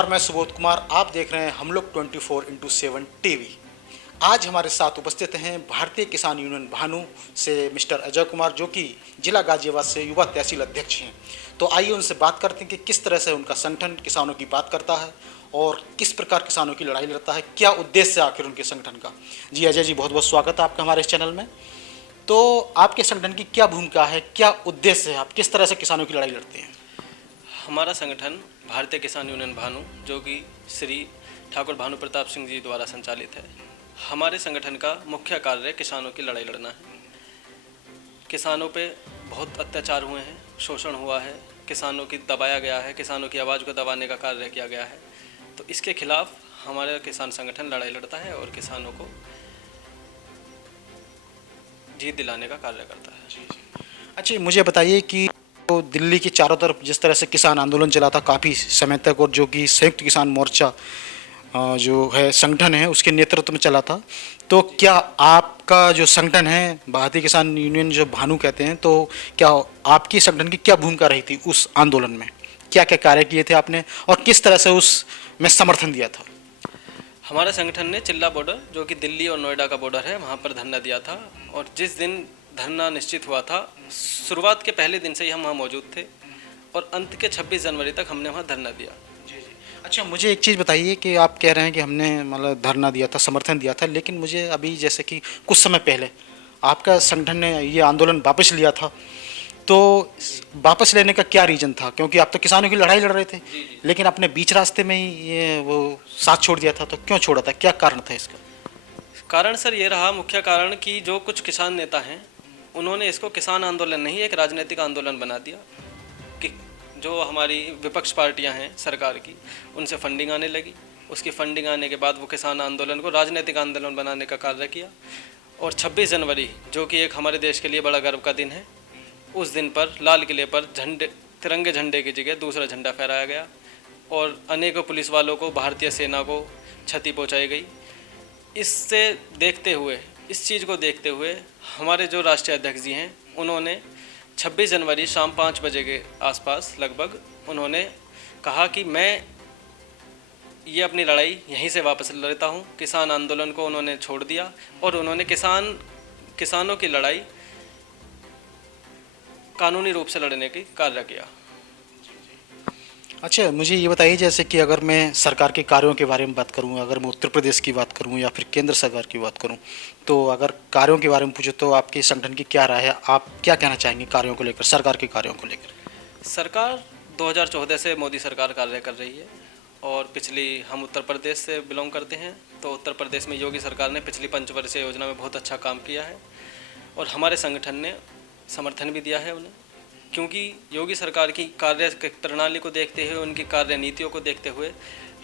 नमस्कार, मैं सुबोध कुमार। आप देख रहे हैं हम लोग 24x7 टीवी। आज हमारे साथ उपस्थित हैं भारतीय किसान यूनियन भानु से मिस्टर अजय कुमार, जो कि जिला गाजियाबाद से युवा तहसील अध्यक्ष हैं। तो आइए उनसे बात करते हैं कि किस तरह से उनका संगठन किसानों की बात करता है और किस प्रकार किसानों की लड़ाई लड़ता है, क्या उद्देश्य है आखिर उनके संगठन का। जी अजय जी, बहुत बहुत स्वागत है आपका हमारे इस चैनल में। तो आपके संगठन की क्या भूमिका है, क्या उद्देश्य है, आप किस तरह से किसानों की लड़ाई लड़ते हैं? हमारा संगठन भारतीय किसान यूनियन भानु, जो कि श्री ठाकुर भानु प्रताप सिंह जी द्वारा संचालित है। हमारे संगठन का मुख्य कार्य किसानों की लड़ाई लड़ना है। किसानों पे बहुत अत्याचार हुए हैं, शोषण हुआ है, किसानों की दबाया गया है, किसानों की आवाज़ को दबाने का कार्य किया गया है। तो इसके खिलाफ हमारा किसान संगठन लड़ाई लड़ता है और किसानों को जीत दिलाने का कार्य करता है। अच्छा, मुझे बताइए कि तो दिल्ली के चारों तरफ जिस तरह से किसान आंदोलन चला था काफ़ी समय तक, और जो कि संयुक्त किसान मोर्चा जो है संगठन है उसके नेतृत्व में चला था, तो क्या आपका जो संगठन है भारतीय किसान यूनियन जो भानु कहते हैं, तो क्या आपकी संगठन की क्या भूमिका रही थी उस आंदोलन में? क्या क्या कार्य किए थे आपने और किस तरह से उस में समर्थन दिया था? हमारे संगठन ने चिल्ला बॉर्डर, जो कि दिल्ली और नोएडा का बॉर्डर है, वहाँ पर धरना दिया था। और जिस दिन धरना निश्चित हुआ था, शुरुआत के पहले दिन से ही हम वहाँ मौजूद थे और अंत के 26 जनवरी तक हमने वहाँ धरना दिया। अच्छा, मुझे एक चीज़ बताइए कि आप कह रहे हैं कि हमने मतलब धरना दिया था, समर्थन दिया था, लेकिन मुझे अभी जैसे कि कुछ समय पहले आपका संगठन ने ये आंदोलन वापस लिया था, तो वापस लेने का क्या रीज़न था? क्योंकि आप तो किसानों की लड़ाई लड़ रहे थे, लेकिन आपने बीच रास्ते में ही ये वो साथ छोड़ दिया था, तो क्यों छोड़ा था, क्या कारण था इसका? कारण सर ये रहा, मुख्य कारण कि जो कुछ किसान नेता हैं उन्होंने इसको किसान आंदोलन नहीं, एक राजनीतिक आंदोलन बना दिया। कि जो हमारी विपक्ष पार्टियां हैं सरकार की, उनसे फंडिंग आने लगी। उसकी फंडिंग आने के बाद वो किसान आंदोलन को राजनीतिक आंदोलन बनाने का कार्य किया। और 26 जनवरी, जो कि एक हमारे देश के लिए बड़ा गर्व का दिन है, उस दिन पर लाल किले पर तिरंगे झंडे की जगह दूसरा झंडा फहराया गया और अनेकों पुलिस वालों को, भारतीय सेना को क्षति पहुँचाई गई। इससे देखते हुए, इस चीज़ को देखते हुए हमारे जो राष्ट्रीय अध्यक्ष जी हैं, उन्होंने 26 जनवरी शाम 5 बजे के आसपास लगभग उन्होंने कहा कि मैं ये अपनी लड़ाई यहीं से वापस लेता हूँ। किसान आंदोलन को उन्होंने छोड़ दिया और उन्होंने किसानों की लड़ाई कानूनी रूप से लड़ने की कार्य किया। अच्छा, मुझे ये बताइए, जैसे कि अगर मैं सरकार के कार्यों के बारे में बात करूँ, अगर मैं उत्तर प्रदेश की बात करूँ या फिर केंद्र सरकार की बात करूँ, तो अगर कार्यों के बारे में पूछो तो आपके संगठन की क्या राय है? आप क्या कहना चाहेंगे कार्यों को लेकर, सरकार के कार्यों को लेकर? सरकार 2014 से मोदी सरकार कार्य कर रही है और हम उत्तर प्रदेश से बिलोंग करते हैं, तो उत्तर प्रदेश में योगी सरकार ने पिछली पंचवर्षीय योजना में बहुत अच्छा काम किया है और हमारे संगठन ने समर्थन भी दिया है उन्हें, क्योंकि योगी सरकार की कार्य प्रणाली को देखते हुए, उनकी कार्य नीतियों को देखते हुए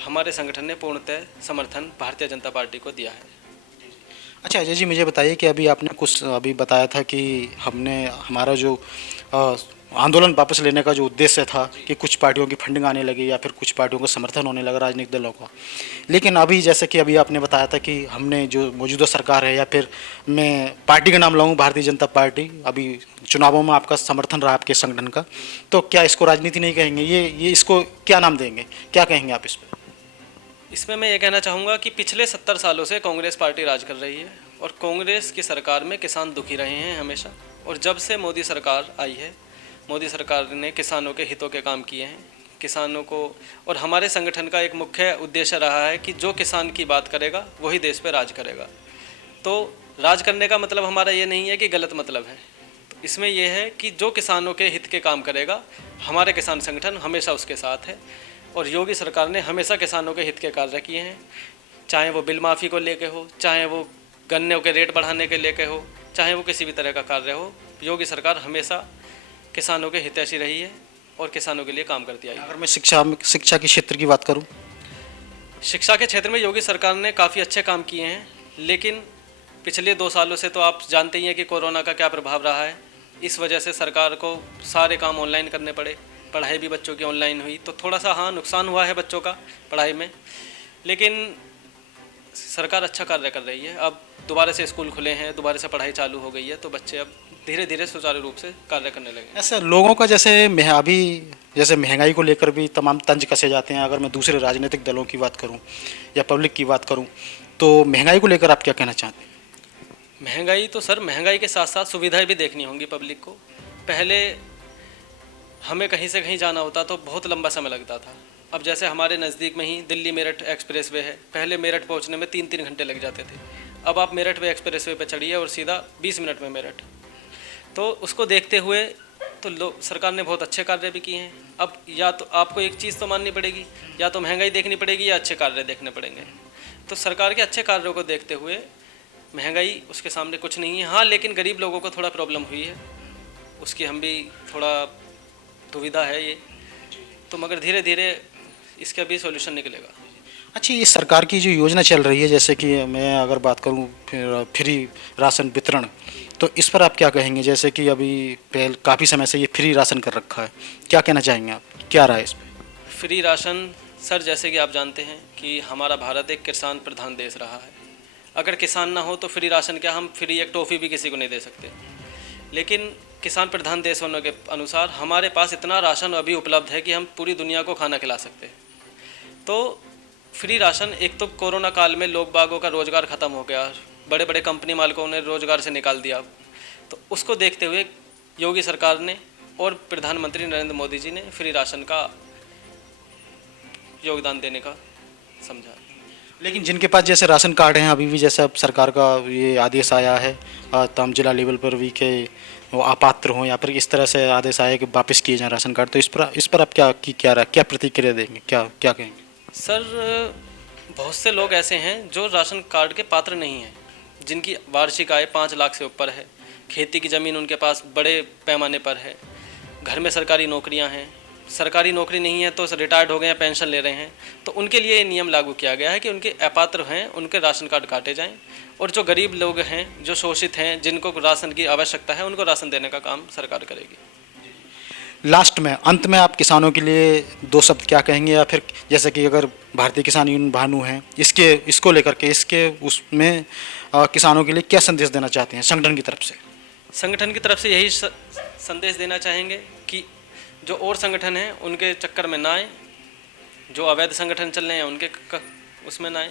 हमारे संगठन ने पूर्णतः समर्थन भारतीय जनता पार्टी को दिया है। अच्छा अजय जी, मुझे बताइए कि अभी आपने कुछ अभी बताया था कि हमने हमारा जो आंदोलन वापस लेने का जो उद्देश्य था कि कुछ पार्टियों की फंडिंग आने लगी या फिर कुछ पार्टियों को समर्थन होने लगा, राजनीतिक दलों का। लेकिन अभी जैसे कि अभी आपने बताया था कि हमने जो मौजूदा सरकार है, या फिर मैं पार्टी का नाम लाऊं भारतीय जनता पार्टी, अभी चुनावों में आपका समर्थन रहा आपके संगठन का, तो क्या इसको राजनीति नहीं कहेंगे? ये इसको क्या नाम देंगे, क्या कहेंगे आप इस पर? इसमें मैं ये कहना चाहूँगा कि पिछले 70 सालों से कांग्रेस पार्टी राज कर रही है और कांग्रेस की सरकार में किसान दुखी रहे हैं हमेशा। और जब से मोदी सरकार आई है, मोदी सरकार ने किसानों के हितों के काम किए हैं, किसानों को। और हमारे संगठन का एक मुख्य उद्देश्य रहा है कि जो किसान की बात करेगा वही देश पे राज करेगा। तो राज करने का मतलब हमारा ये नहीं है कि गलत मतलब है, तो इसमें यह है कि जो किसानों के हित के काम करेगा, हमारे किसान संगठन हमेशा उसके साथ है। और योगी सरकार ने हमेशा किसानों के हित के कार्य किए हैं, चाहे वो बिल माफ़ी को लेके हो, चाहे वो गन्ने के रेट बढ़ाने के लेके हो, चाहे वो किसी भी तरह का कार्य हो। योगी सरकार हमेशा किसानों के हितैषी रही है और किसानों के लिए काम करती आई है। अगर मैं शिक्षा के क्षेत्र की बात करूं, शिक्षा के क्षेत्र में योगी सरकार ने काफ़ी अच्छे काम किए हैं, लेकिन पिछले 2 सालों से तो आप जानते ही हैं कि कोरोना का क्या प्रभाव रहा है। इस वजह से सरकार को सारे काम ऑनलाइन करने पड़े, पढ़ाई भी बच्चों की ऑनलाइन हुई, तो थोड़ा सा हाँ नुकसान हुआ है बच्चों का पढ़ाई में, लेकिन सरकार अच्छा कार्य कर रही है। अब दोबारा से स्कूल खुले हैं, दोबारा से पढ़ाई चालू हो गई है, तो बच्चे अब धीरे धीरे सुचारू रूप से कार्य करने लगे। ऐसे लोगों का जैसे अभी जैसे महंगाई को लेकर भी तमाम तंज कसे जाते हैं। अगर मैं दूसरे राजनीतिक दलों की बात करूं या पब्लिक की बात करूं, तो महंगाई को लेकर आप क्या कहना चाहते हैं? महंगाई तो सर, महंगाई के साथ साथ सुविधाएं भी देखनी होंगी पब्लिक को। पहले हमें कहीं से कहीं जाना होता तो बहुत लंबा समय लगता था। अब जैसे हमारे नज़दीक में ही दिल्ली मेरठ एक्सप्रेस वे है, पहले मेरठ पहुंचने में 3-3 घंटे लग जाते थे। अब आप मेरठ वे एक्सप्रेस वे पर चढ़िए और सीधा 20 मिनट में मेरठ। तो उसको देखते हुए तो सरकार ने बहुत अच्छे कार्य भी किए हैं। अब या तो आपको एक चीज़ तो माननी पड़ेगी, या तो महंगाई देखनी पड़ेगी या अच्छे कार्य देखने पड़ेंगे। तो सरकार के अच्छे कार्यों को देखते हुए महंगाई उसके सामने कुछ नहीं है। हाँ, लेकिन गरीब लोगों को थोड़ा प्रॉब्लम हुई है, उसकी हम भी थोड़ा दुविधा है ये तो, मगर धीरे धीरे इसका भी सॉल्यूशन निकलेगा। अच्छा, ये सरकार की जो योजना चल रही है, जैसे कि मैं अगर बात करूं फिर फ्री राशन वितरण, तो इस पर आप क्या कहेंगे? जैसे कि अभी पहले काफ़ी समय से ये फ्री राशन कर रखा है, क्या कहना चाहेंगे आप, क्या राय इस पर? फ्री राशन सर, जैसे कि आप जानते हैं कि हमारा भारत एक किसान प्रधान देश रहा है। अगर किसान ना हो तो फ्री राशन क्या, हम फ्री एक टॉफ़ी भी किसी को नहीं दे सकते। लेकिन किसान प्रधान देश होने के अनुसार हमारे पास इतना राशन अभी उपलब्ध है कि हम पूरी दुनिया को खाना खिला सकते हैं। तो फ्री राशन, एक तो कोरोना काल में लोग बागों का रोज़गार ख़त्म हो गया, बड़े बड़े कंपनी मालिकों ने रोज़गार से निकाल दिया। तो उसको देखते हुए योगी सरकार ने और प्रधानमंत्री नरेंद्र मोदी जी ने फ्री राशन का योगदान देने का समझा। लेकिन जिनके पास जैसे राशन कार्ड हैं, अभी भी जैसे अब सरकार का ये आदेश आया है तमाम जिला लेवल पर भी के वो अपात्र हों, या फिर इस तरह से आदेश आया कि वापस किए जाएं राशन कार्ड, तो इस पर आप क्या प्रतिक्रिया देंगे, क्या कहेंगे? सर, बहुत से लोग ऐसे हैं जो राशन कार्ड के पात्र नहीं हैं, जिनकी वार्षिक आय 5 लाख से ऊपर है, खेती की ज़मीन उनके पास बड़े पैमाने पर है, घर में सरकारी नौकरियां हैं, सरकारी नौकरी नहीं है तो रिटायर्ड हो गए हैं, पेंशन ले रहे हैं। तो उनके लिए ये नियम लागू किया गया है कि उनके अपात्र हैं उनके राशन कार्ड काटे जाएं, और जो गरीब लोग हैं, जो शोषित हैं, जिनको राशन की आवश्यकता है, उनको राशन देने का काम सरकार करेगी। लास्ट में, अंत में आप किसानों के लिए 2 शब्द क्या कहेंगे? या फिर जैसे कि अगर भारतीय किसान यूनियन भानु है, इसको लेकर के उसमें किसानों के लिए क्या संदेश देना चाहते हैं संगठन की तरफ से? संगठन की तरफ से यही संदेश देना चाहेंगे कि जो और संगठन हैं उनके चक्कर में ना आए, जो अवैध संगठन चल रहे हैं उनके उसमें ना आए।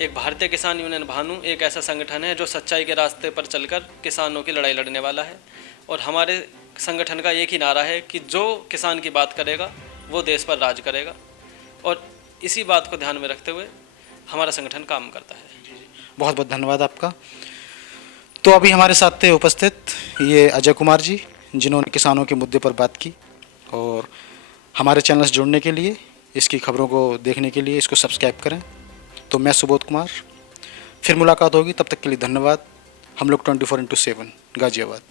एक भारतीय किसान यूनियन भानु एक ऐसा संगठन है जो सच्चाई के रास्ते पर चलकर किसानों की लड़ाई लड़ने वाला है, और हमारे संगठन का एक ही नारा है कि जो किसान की बात करेगा वो देश पर राज करेगा, और इसी बात को ध्यान में रखते हुए हमारा संगठन काम करता है। बहुत बहुत धन्यवाद आपका। तो अभी हमारे साथ थे उपस्थित ये अजय कुमार जी, जिन्होंने किसानों के मुद्दे पर बात की, और हमारे चैनल से जुड़ने के लिए, इसकी खबरों को देखने के लिए इसको सब्सक्राइब करें। तो मैं सुबोध कुमार, फिर मुलाकात होगी, तब तक के लिए धन्यवाद। हम लोग 24x7 गाजियाबाद।